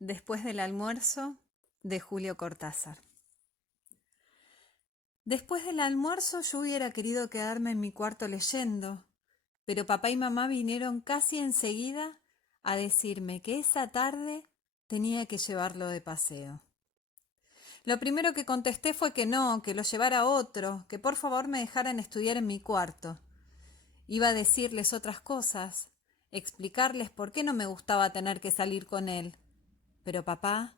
Después del almuerzo, de Julio Cortázar. Después del almuerzo yo hubiera querido quedarme en mi cuarto leyendo, pero papá y mamá vinieron casi enseguida a decirme que esa tarde tenía que llevarlo de paseo. Lo primero que contesté fue que no, que lo llevara otro, que por favor me dejaran estudiar en mi cuarto. Iba a decirles otras cosas, explicarles por qué no me gustaba tener que salir con él, pero papá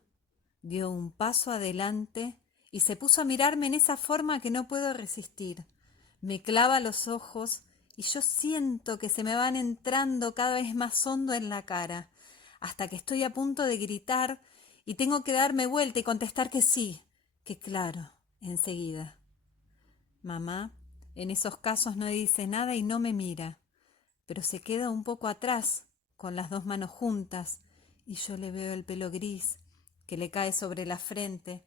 dio un paso adelante y se puso a mirarme en esa forma que no puedo resistir. Me clava los ojos y yo siento que se me van entrando cada vez más hondo en la cara, hasta que estoy a punto de gritar y tengo que darme vuelta y contestar que sí, que claro, enseguida. Mamá, en esos casos no dice nada y no me mira, pero se queda un poco atrás, con las dos manos juntas, y yo le veo el pelo gris que le cae sobre la frente,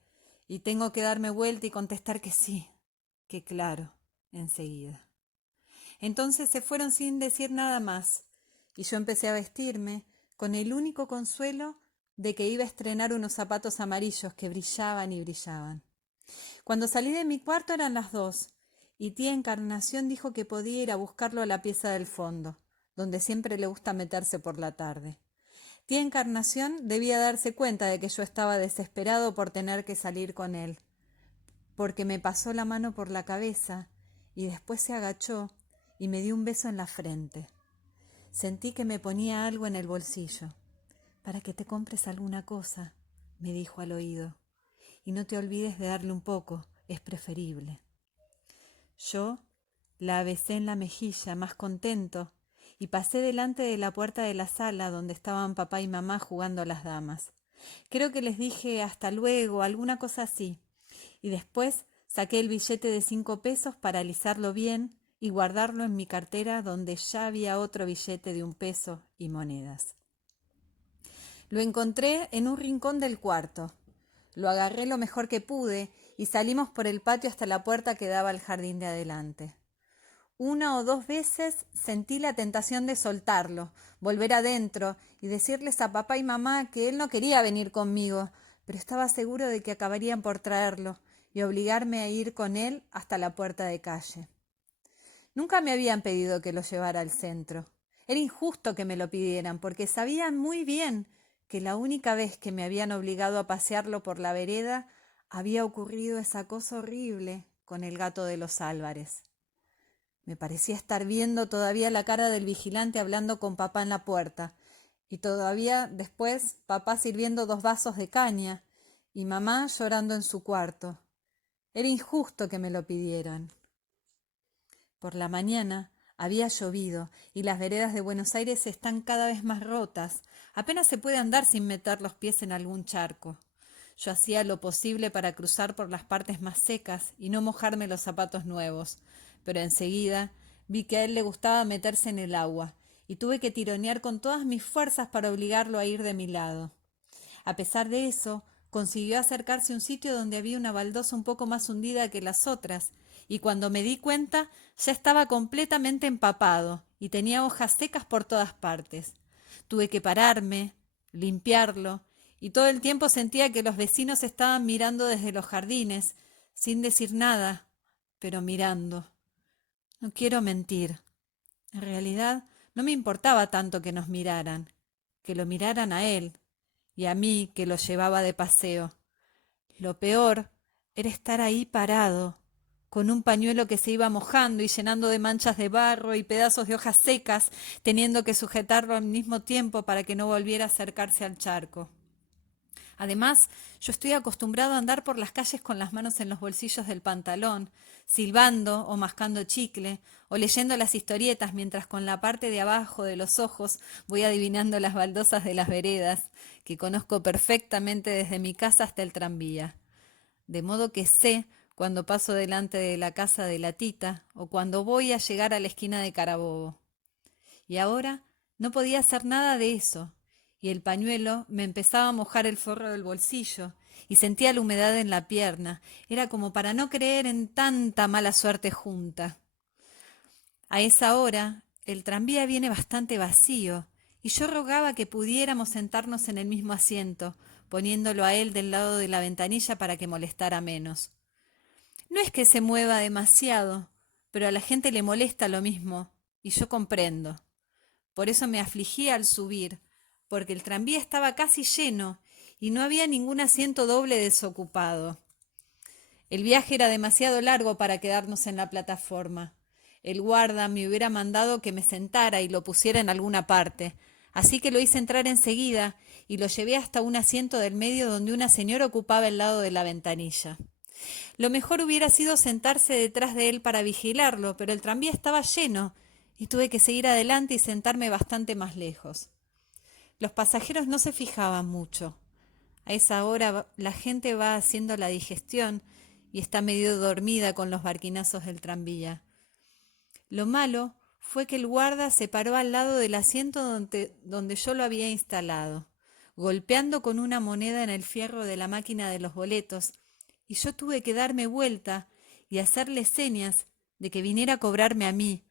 y tengo que darme vuelta y contestar que sí, que claro, enseguida. Entonces se fueron sin decir nada más, y yo empecé a vestirme con el único consuelo de que iba a estrenar unos zapatos amarillos que brillaban y brillaban. Cuando salí de mi cuarto eran las 2, y tía Encarnación dijo que podía ir a buscarlo a la pieza del fondo, donde siempre le gusta meterse por la tarde. Tía Encarnación debía darse cuenta de que yo estaba desesperado por tener que salir con él, porque me pasó la mano por la cabeza y después se agachó y me dio un beso en la frente. Sentí que me ponía algo en el bolsillo. Para que te compres alguna cosa, me dijo al oído, y no te olvides de darle un poco, es preferible. Yo la besé en la mejilla, más contento, y pasé delante de la puerta de la sala donde estaban papá y mamá jugando a las damas. Creo que les dije hasta luego, alguna cosa así, y después saqué el billete de 5 pesos para alisarlo bien y guardarlo en mi cartera donde ya había otro billete de 1 peso y monedas. Lo encontré en un rincón del cuarto. Lo agarré lo mejor que pude y salimos por el patio hasta la puerta que daba al jardín de adelante. 1 o 2 veces sentí la tentación de soltarlo, volver adentro y decirles a papá y mamá que él no quería venir conmigo, pero estaba seguro de que acabarían por traerlo y obligarme a ir con él hasta la puerta de calle. Nunca me habían pedido que lo llevara al centro. Era injusto que me lo pidieran, porque sabían muy bien que la única vez que me habían obligado a pasearlo por la vereda había ocurrido esa cosa horrible con el gato de los Álvarez. Me parecía estar viendo todavía la cara del vigilante hablando con papá en la puerta, y todavía después papá sirviendo 2 vasos de caña, y mamá llorando en su cuarto. Era injusto que me lo pidieran. Por la mañana había llovido y las veredas de Buenos Aires están cada vez más rotas. Apenas se puede andar sin meter los pies en algún charco. Yo hacía lo posible para cruzar por las partes más secas y no mojarme los zapatos nuevos, pero enseguida vi que a él le gustaba meterse en el agua y tuve que tironear con todas mis fuerzas para obligarlo a ir de mi lado. A pesar de eso, consiguió acercarse a un sitio donde había una baldosa un poco más hundida que las otras, y cuando me di cuenta ya estaba completamente empapado y tenía hojas secas por todas partes. Tuve que pararme, limpiarlo, y todo el tiempo sentía que los vecinos estaban mirando desde los jardines, sin decir nada, pero mirando. No quiero mentir. En realidad, no me importaba tanto que nos miraran, que lo miraran a él, y a mí que lo llevaba de paseo. Lo peor era estar ahí parado, con un pañuelo que se iba mojando y llenando de manchas de barro y pedazos de hojas secas, teniendo que sujetarlo al mismo tiempo para que no volviera a acercarse al charco. Además, yo estoy acostumbrado a andar por las calles con las manos en los bolsillos del pantalón, silbando o mascando chicle, o leyendo las historietas mientras con la parte de abajo de los ojos voy adivinando las baldosas de las veredas, que conozco perfectamente desde mi casa hasta el tranvía. De modo que sé cuando paso delante de la casa de la tita o cuando voy a llegar a la esquina de Carabobo. Y ahora no podía hacer nada de eso, y el pañuelo me empezaba a mojar el forro del bolsillo, y sentía la humedad en la pierna. Era como para no creer en tanta mala suerte junta. A esa hora el tranvía viene bastante vacío, y yo rogaba que pudiéramos sentarnos en el mismo asiento, poniéndolo a él del lado de la ventanilla para que molestara menos. No es que se mueva demasiado, pero a la gente le molesta lo mismo, y yo comprendo. Por eso me afligía al subir, porque el tranvía estaba casi lleno y no había ningún asiento doble desocupado. El viaje era demasiado largo para quedarnos en la plataforma. El guarda me hubiera mandado que me sentara y lo pusiera en alguna parte, así que lo hice entrar enseguida y lo llevé hasta un asiento del medio donde una señora ocupaba el lado de la ventanilla. Lo mejor hubiera sido sentarse detrás de él para vigilarlo, pero el tranvía estaba lleno y tuve que seguir adelante y sentarme bastante más lejos. Los pasajeros no se fijaban mucho. A esa hora la gente va haciendo la digestión y está medio dormida con los barquinazos del tranvía. Lo malo fue que el guarda se paró al lado del asiento donde yo lo había instalado, golpeando con una moneda en el fierro de la máquina de los boletos, y yo tuve que darme vuelta y hacerle señas de que viniera a cobrarme a mí,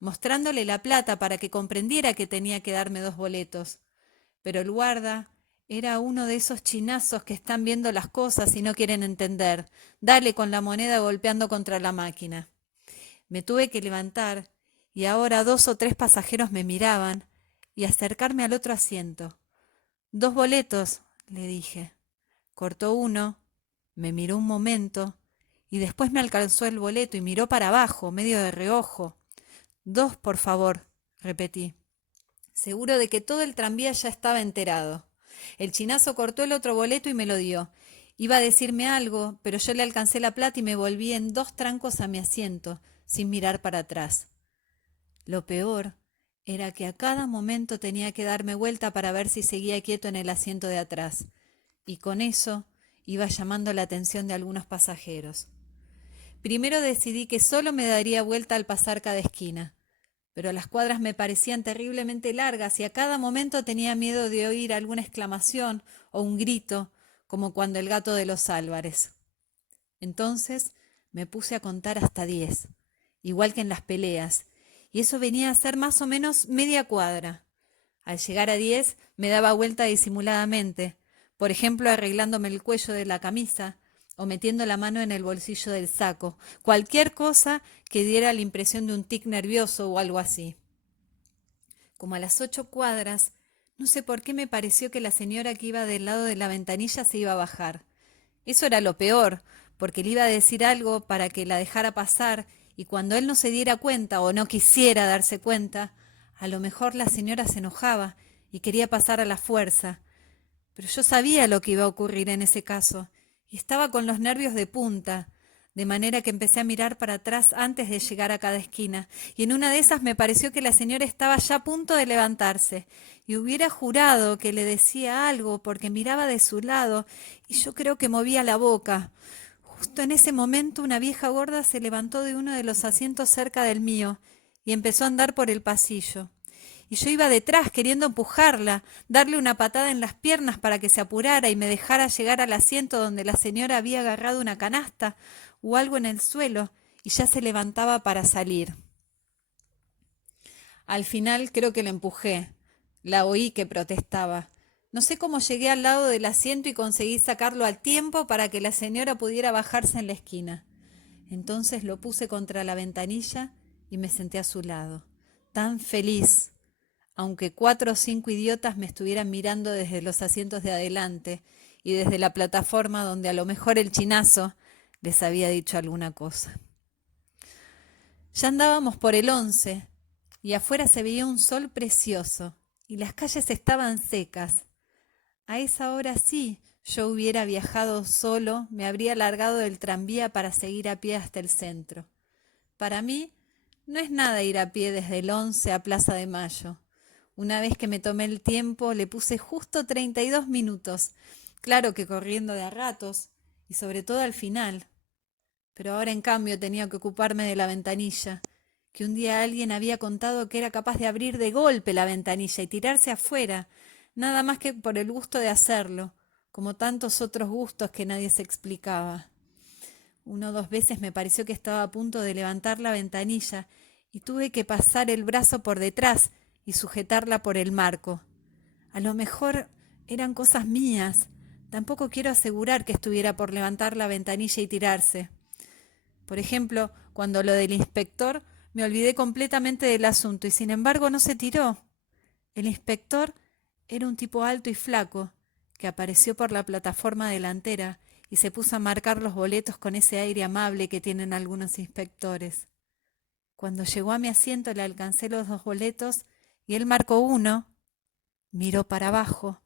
mostrándole la plata para que comprendiera que tenía que darme 2 boletos. Pero el guarda era uno de esos chinazos que están viendo las cosas y no quieren entender. Dale con la moneda golpeando contra la máquina. Me tuve que levantar y ahora 2 o 3 pasajeros me miraban y acercarme al otro asiento. 2 boletos, le dije. Cortó uno, me miró un momento y después me alcanzó el boleto y miró para abajo, medio de reojo. 2, por favor, repetí, seguro de que todo el tranvía ya estaba enterado. El chinazo cortó el otro boleto y me lo dio. Iba a decirme algo, pero yo le alcancé la plata y me volví en 2 trancos a mi asiento, sin mirar para atrás. Lo peor era que a cada momento tenía que darme vuelta para ver si seguía quieto en el asiento de atrás, y con eso iba llamando la atención de algunos pasajeros. Primero decidí que solo me daría vuelta al pasar cada esquina, pero las cuadras me parecían terriblemente largas y a cada momento tenía miedo de oír alguna exclamación o un grito, como cuando el gato de los Álvarez. Entonces me puse a contar hasta 10, igual que en las peleas, y eso venía a ser más o menos media cuadra. Al llegar a 10 me daba vuelta disimuladamente, por ejemplo arreglándome el cuello de la camisa o metiendo la mano en el bolsillo del saco, cualquier cosa que diera la impresión de un tic nervioso o algo así. Como a las 8 cuadras, no sé por qué me pareció que la señora que iba del lado de la ventanilla se iba a bajar. Eso era lo peor, porque le iba a decir algo para que la dejara pasar y cuando él no se diera cuenta o no quisiera darse cuenta, a lo mejor la señora se enojaba y quería pasar a la fuerza. Pero yo sabía lo que iba a ocurrir en ese caso y estaba con los nervios de punta, de manera que empecé a mirar para atrás antes de llegar a cada esquina, y en una de esas me pareció que la señora estaba ya a punto de levantarse, y hubiera jurado que le decía algo porque miraba de su lado, y yo creo que movía la boca. Justo en ese momento una vieja gorda se levantó de uno de los asientos cerca del mío, y empezó a andar por el pasillo. Y yo iba detrás queriendo empujarla, darle una patada en las piernas para que se apurara y me dejara llegar al asiento donde la señora había agarrado una canasta o algo en el suelo y ya se levantaba para salir. Al final creo que la empujé. La oí que protestaba. No sé cómo llegué al lado del asiento y conseguí sacarlo al tiempo para que la señora pudiera bajarse en la esquina. Entonces lo puse contra la ventanilla y me senté a su lado, tan feliz, aunque 4 o 5 idiotas me estuvieran mirando desde los asientos de adelante y desde la plataforma donde a lo mejor el chinazo les había dicho alguna cosa. Ya andábamos por el 11 y afuera se veía un sol precioso y las calles estaban secas. A esa hora sí, yo hubiera viajado solo, me habría largado del tranvía para seguir a pie hasta el centro. Para mí no es nada ir a pie desde el 11 a Plaza de Mayo. Una vez que me tomé el tiempo, le puse justo 32 minutos, claro que corriendo de a ratos, y sobre todo al final. Pero ahora en cambio tenía que ocuparme de la ventanilla, que un día alguien había contado que era capaz de abrir de golpe la ventanilla y tirarse afuera, nada más que por el gusto de hacerlo, como tantos otros gustos que nadie se explicaba. 1 o 2 veces me pareció que estaba a punto de levantar la ventanilla y tuve que pasar el brazo por detrás y sujetarla por el marco. A lo mejor eran cosas mías. Tampoco quiero asegurar que estuviera por levantar la ventanilla y tirarse. Por ejemplo, cuando lo del inspector, me olvidé completamente del asunto y sin embargo no se tiró. El inspector era un tipo alto y flaco que apareció por la plataforma delantera y se puso a marcar los boletos con ese aire amable que tienen algunos inspectores. Cuando llegó a mi asiento le alcancé los 2 boletos y él marcó uno, miró para abajo,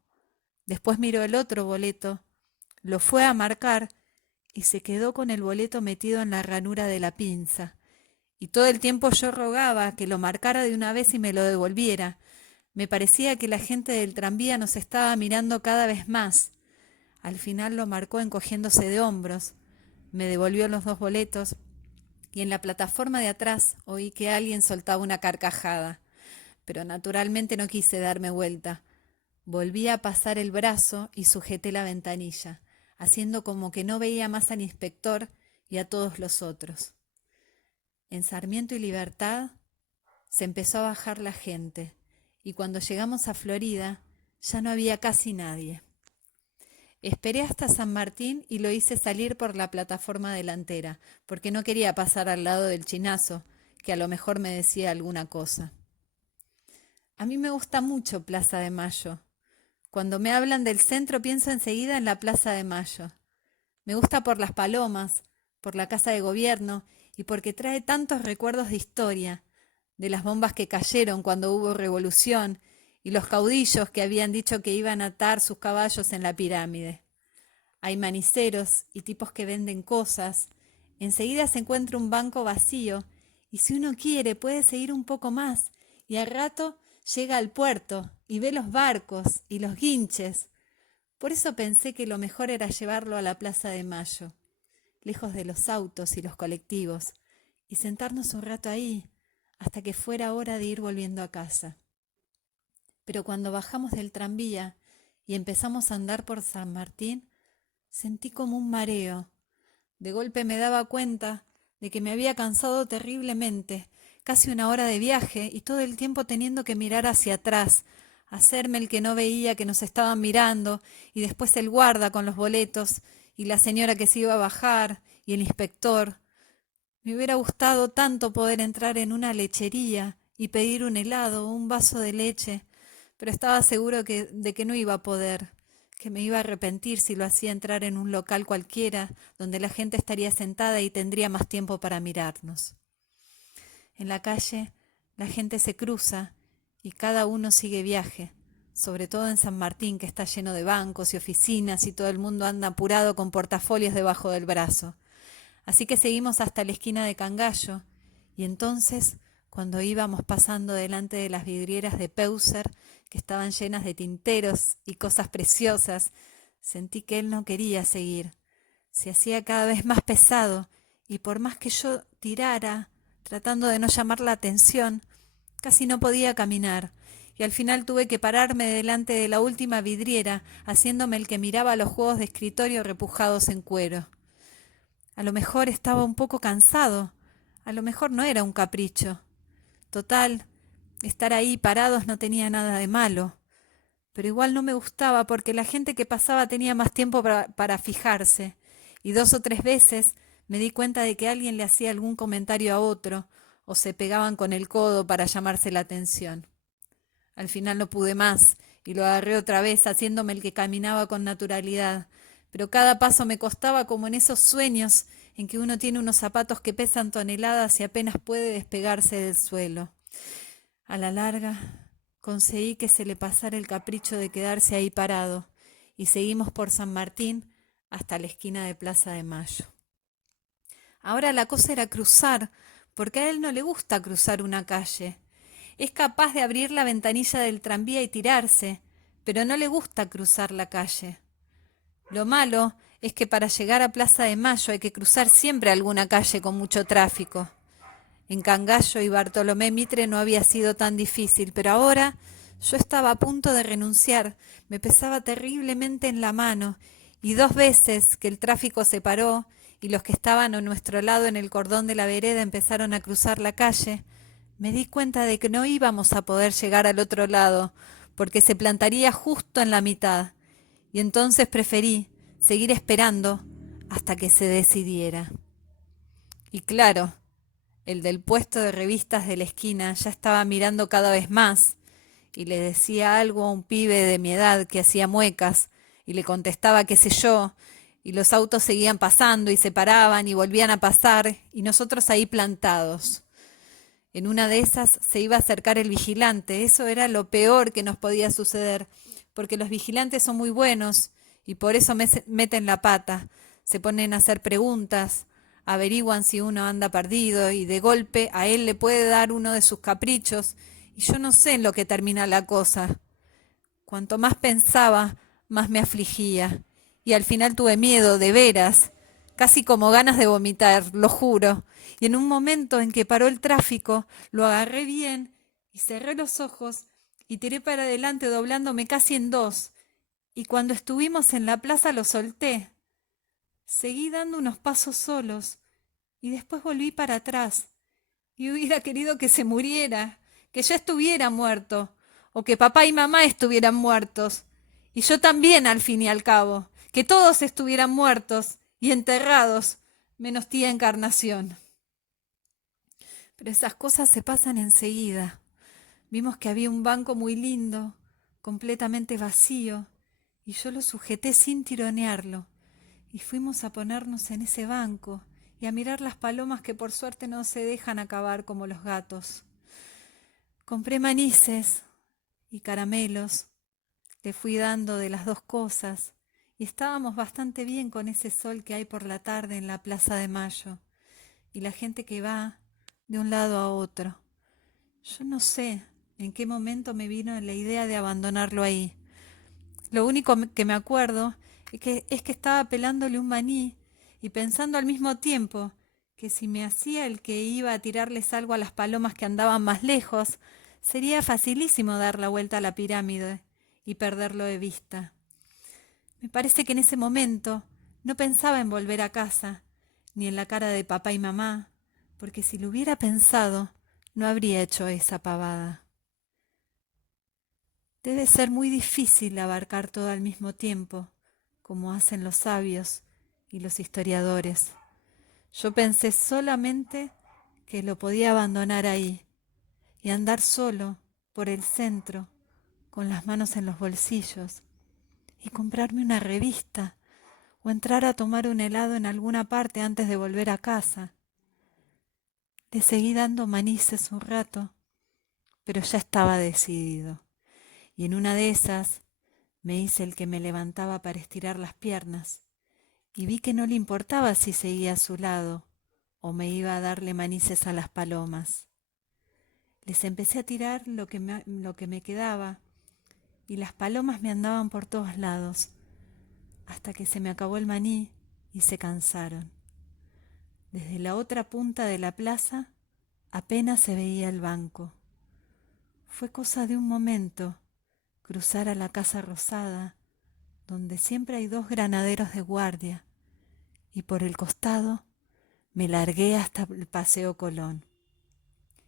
después miró el otro boleto, lo fue a marcar y se quedó con el boleto metido en la ranura de la pinza. Y todo el tiempo yo rogaba que lo marcara de una vez y me lo devolviera. Me parecía que la gente del tranvía nos estaba mirando cada vez más. Al final lo marcó encogiéndose de hombros. Me devolvió los 2 boletos y en la plataforma de atrás oí que alguien soltaba una carcajada. Pero naturalmente no quise darme vuelta. Volví a pasar el brazo y sujeté la ventanilla, haciendo como que no veía más al inspector y a todos los otros. En Sarmiento y Libertad se empezó a bajar la gente y cuando llegamos a Florida ya no había casi nadie. Esperé hasta San Martín y lo hice salir por la plataforma delantera, porque no quería pasar al lado del chinazo, que a lo mejor me decía alguna cosa. A mí me gusta mucho Plaza de Mayo. Cuando me hablan del centro pienso enseguida en la Plaza de Mayo. Me gusta por las palomas, por la Casa de Gobierno y porque trae tantos recuerdos de historia, de las bombas que cayeron cuando hubo revolución y los caudillos que habían dicho que iban a atar sus caballos en la pirámide. Hay maniceros y tipos que venden cosas. Enseguida se encuentra un banco vacío y si uno quiere puede seguir un poco más y al rato llega al puerto y ve los barcos y los guinches. Por eso pensé que lo mejor era llevarlo a la Plaza de Mayo, lejos de los autos y los colectivos, y sentarnos un rato ahí, hasta que fuera hora de ir volviendo a casa. Pero cuando bajamos del tranvía y empezamos a andar por San Martín, sentí como un mareo. De golpe me daba cuenta de que me había cansado terriblemente, casi 1 hora de viaje y todo el tiempo teniendo que mirar hacia atrás, hacerme el que no veía que nos estaban mirando y después el guarda con los boletos y la señora que se iba a bajar y el inspector. Me hubiera gustado tanto poder entrar en una lechería y pedir un helado o un vaso de leche, pero estaba seguro de que no iba a poder, que me iba a arrepentir si lo hacía entrar en un local cualquiera donde la gente estaría sentada y tendría más tiempo para mirarnos. En la calle la gente se cruza y cada uno sigue viaje, sobre todo en San Martín, que está lleno de bancos y oficinas y todo el mundo anda apurado con portafolios debajo del brazo. Así que seguimos hasta la esquina de Cangallo y entonces, cuando íbamos pasando delante de las vidrieras de Peuser, que estaban llenas de tinteros y cosas preciosas, sentí que él no quería seguir. Se hacía cada vez más pesado y por más que yo tirara, tratando de no llamar la atención, casi no podía caminar y al final tuve que pararme delante de la última vidriera, haciéndome el que miraba los juegos de escritorio repujados en cuero. A lo mejor estaba un poco cansado, a lo mejor no era un capricho. Total, estar ahí parados no tenía nada de malo, pero igual no me gustaba porque la gente que pasaba tenía más tiempo para fijarse y 2 o 3 veces me di cuenta de que alguien le hacía algún comentario a otro o se pegaban con el codo para llamarse la atención. Al final no pude más y lo agarré otra vez haciéndome el que caminaba con naturalidad, pero cada paso me costaba como en esos sueños en que uno tiene unos zapatos que pesan toneladas y apenas puede despegarse del suelo. A la larga conseguí que se le pasara el capricho de quedarse ahí parado y seguimos por San Martín hasta la esquina de Plaza de Mayo. Ahora la cosa era cruzar, porque a él no le gusta cruzar una calle. Es capaz de abrir la ventanilla del tranvía y tirarse, pero no le gusta cruzar la calle. Lo malo es que para llegar a Plaza de Mayo hay que cruzar siempre alguna calle con mucho tráfico. En Cangallo y Bartolomé Mitre no había sido tan difícil, pero ahora yo estaba a punto de renunciar, me pesaba terriblemente en la mano, y 2 veces que el tráfico se paró y los que estaban a nuestro lado en el cordón de la vereda empezaron a cruzar la calle, Me di cuenta de que no íbamos a poder llegar al otro lado, porque se plantaría justo en la mitad, y entonces preferí seguir esperando hasta que se decidiera. Y claro, el del puesto de revistas de la esquina ya estaba mirando cada vez más, y le decía algo a un pibe de mi edad que hacía muecas, y le contestaba qué sé yo, y los autos seguían pasando y se paraban y volvían a pasar, y nosotros ahí plantados. En una de esas se iba a acercar el vigilante. Eso era lo peor que nos podía suceder, porque los vigilantes son muy buenos y por eso meten la pata. Se ponen a hacer preguntas, averiguan si uno anda perdido y de golpe a él le puede dar uno de sus caprichos y yo no sé en lo que termina la cosa. Cuanto más pensaba, más me afligía. Y al final tuve miedo, de veras, casi como ganas de vomitar, lo juro. Y en un momento en que paró el tráfico, lo agarré bien y cerré los ojos y tiré para adelante doblándome casi en dos. Y cuando estuvimos en la plaza lo solté. Seguí dando unos pasos solos y después volví para atrás. Y hubiera querido que se muriera, que ya estuviera muerto, o que papá y mamá estuvieran muertos, y yo también al fin y al cabo, que todos estuvieran muertos y enterrados, menos tía Encarnación. Pero esas cosas se pasan enseguida. Vimos que había un banco muy lindo, completamente vacío, y yo lo sujeté sin tironearlo, y fuimos a ponernos en ese banco y a mirar las palomas que por suerte no se dejan acabar como los gatos. Compré manices y caramelos, le fui dando de las dos cosas, y estábamos bastante bien con ese sol que hay por la tarde en la Plaza de Mayo, y la gente que va de un lado a otro. Yo no sé en qué momento me vino la idea de abandonarlo ahí. Lo único que me acuerdo es que estaba pelándole un maní y pensando al mismo tiempo que si me hacía el que iba a tirarles algo a las palomas que andaban más lejos, sería facilísimo dar la vuelta a la pirámide y perderlo de vista. Me parece que en ese momento no pensaba en volver a casa, ni en la cara de papá y mamá, porque si lo hubiera pensado, no habría hecho esa pavada. Debe ser muy difícil abarcar todo al mismo tiempo, como hacen los sabios y los historiadores. Yo pensé solamente que lo podía abandonar ahí y andar solo por el centro, con las manos en los bolsillos, y comprarme una revista o entrar a tomar un helado en alguna parte antes de volver a casa. Le seguí dando manices un rato, pero ya estaba decidido. Y en una de esas me hice el que me levantaba para estirar las piernas y vi que no le importaba si seguía a su lado o me iba a darle manices a las palomas. Les empecé a tirar lo que me quedaba y las palomas me andaban por todos lados hasta que se me acabó el maní y se cansaron. Desde la otra punta de la plaza apenas se veía el banco. Fue cosa de un momento cruzar a la Casa Rosada, donde siempre hay dos granaderos de guardia, y por el costado me largué hasta el Paseo Colón,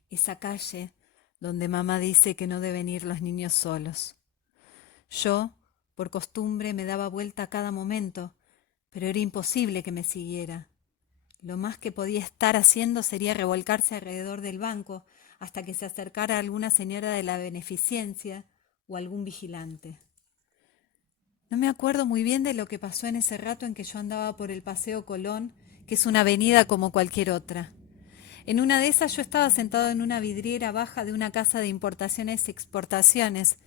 esa calle donde mamá dice que no deben ir los niños solos. Yo, por costumbre, me daba vuelta a cada momento, pero era imposible que me siguiera. Lo más que podía estar haciendo sería revolcarse alrededor del banco hasta que se acercara alguna señora de la beneficencia o algún vigilante. No me acuerdo muy bien de lo que pasó en ese rato en que yo andaba por el Paseo Colón, que es una avenida como cualquier otra. En una de esas yo estaba sentado en una vidriera baja de una casa de importaciones y exportaciones,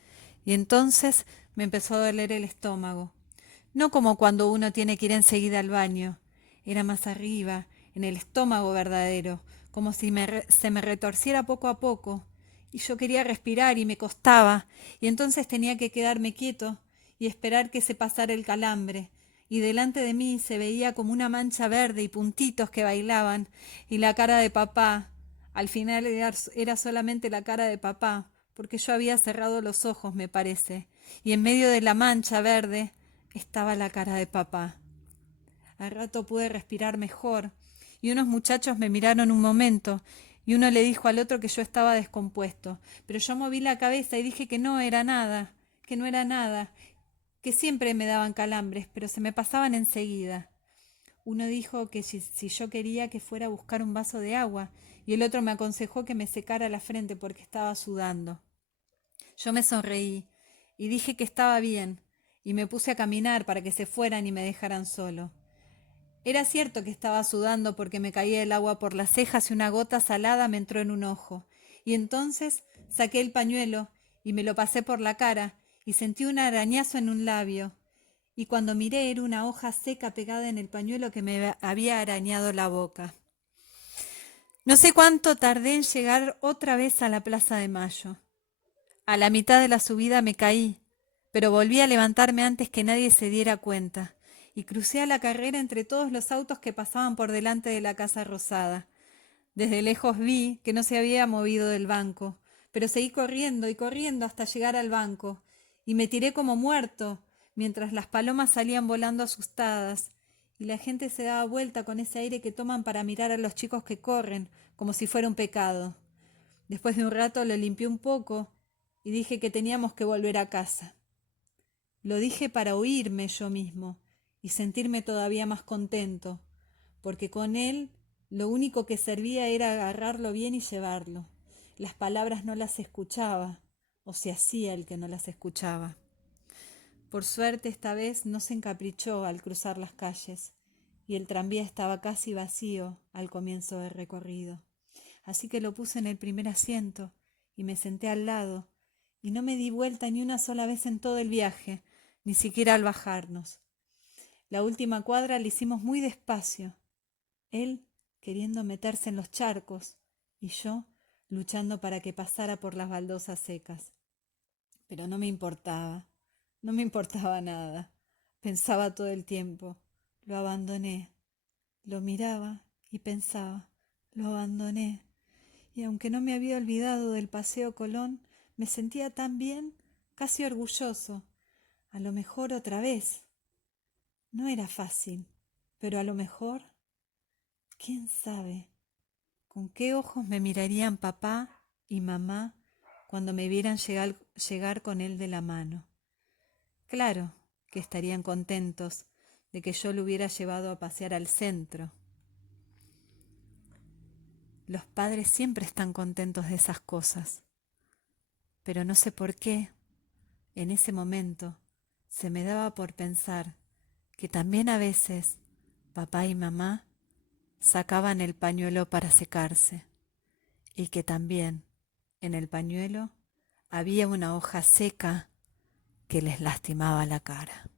y entonces me empezó a doler el estómago. No como cuando uno tiene que ir enseguida al baño, era más arriba, en el estómago verdadero, como si se me retorciera poco a poco, y yo quería respirar y me costaba, y entonces tenía que quedarme quieto y esperar que se pasara el calambre, y delante de mí se veía como una mancha verde y puntitos que bailaban, y la cara de papá. Al final era solamente la cara de papá, porque yo había cerrado los ojos, me parece, y en medio de la mancha verde estaba la cara de papá. Al rato pude respirar mejor, y unos muchachos me miraron un momento, y uno le dijo al otro que yo estaba descompuesto, pero yo moví la cabeza y dije que no era nada, que no era nada, que siempre me daban calambres, pero se me pasaban enseguida. Uno dijo que si yo quería que fuera a buscar un vaso de agua, y el otro me aconsejó que me secara la frente porque estaba sudando. Yo me sonreí y dije que estaba bien, y me puse a caminar para que se fueran y me dejaran solo. Era cierto que estaba sudando porque me caía el agua por las cejas y una gota salada me entró en un ojo, y entonces saqué el pañuelo y me lo pasé por la cara y sentí un arañazo en un labio, y cuando miré era una hoja seca pegada en el pañuelo que me había arañado la boca. No sé cuánto tardé en llegar otra vez a la Plaza de Mayo. A la mitad de la subida me caí, pero volví a levantarme antes que nadie se diera cuenta, y crucé a la carrera entre todos los autos que pasaban por delante de la Casa Rosada. Desde lejos vi que no se había movido del banco, pero seguí corriendo y corriendo hasta llegar al banco, y me tiré como muerto, mientras las palomas salían volando asustadas, y la gente se daba vuelta con ese aire que toman para mirar a los chicos que corren, como si fuera un pecado. Después de un rato lo limpié un poco y dije que teníamos que volver a casa. Lo dije para oírme yo mismo y sentirme todavía más contento, porque con él lo único que servía era agarrarlo bien y llevarlo. Las palabras no las escuchaba, o se hacía el que no las escuchaba. Por suerte esta vez no se encaprichó al cruzar las calles, y el tranvía estaba casi vacío al comienzo del recorrido. Así que lo puse en el primer asiento y me senté al lado, y no me di vuelta ni una sola vez en todo el viaje, ni siquiera al bajarnos. La última cuadra la hicimos muy despacio, él queriendo meterse en los charcos y yo luchando para que pasara por las baldosas secas. Pero no me importaba nada. Pensaba todo el tiempo, lo abandoné. Lo miraba y pensaba, lo abandoné. Y aunque no me había olvidado del Paseo Colón, me sentía tan bien, casi orgulloso. A lo mejor otra vez. No era fácil, pero a lo mejor, quién sabe, con qué ojos me mirarían papá y mamá cuando me vieran llegar con él de la mano. Claro que estarían contentos de que yo lo hubiera llevado a pasear al centro. Los padres siempre están contentos de esas cosas, pero no sé por qué, en ese momento, se me daba por pensar que también a veces papá y mamá sacaban el pañuelo para secarse y que también en el pañuelo había una hoja seca que les lastimaba la cara.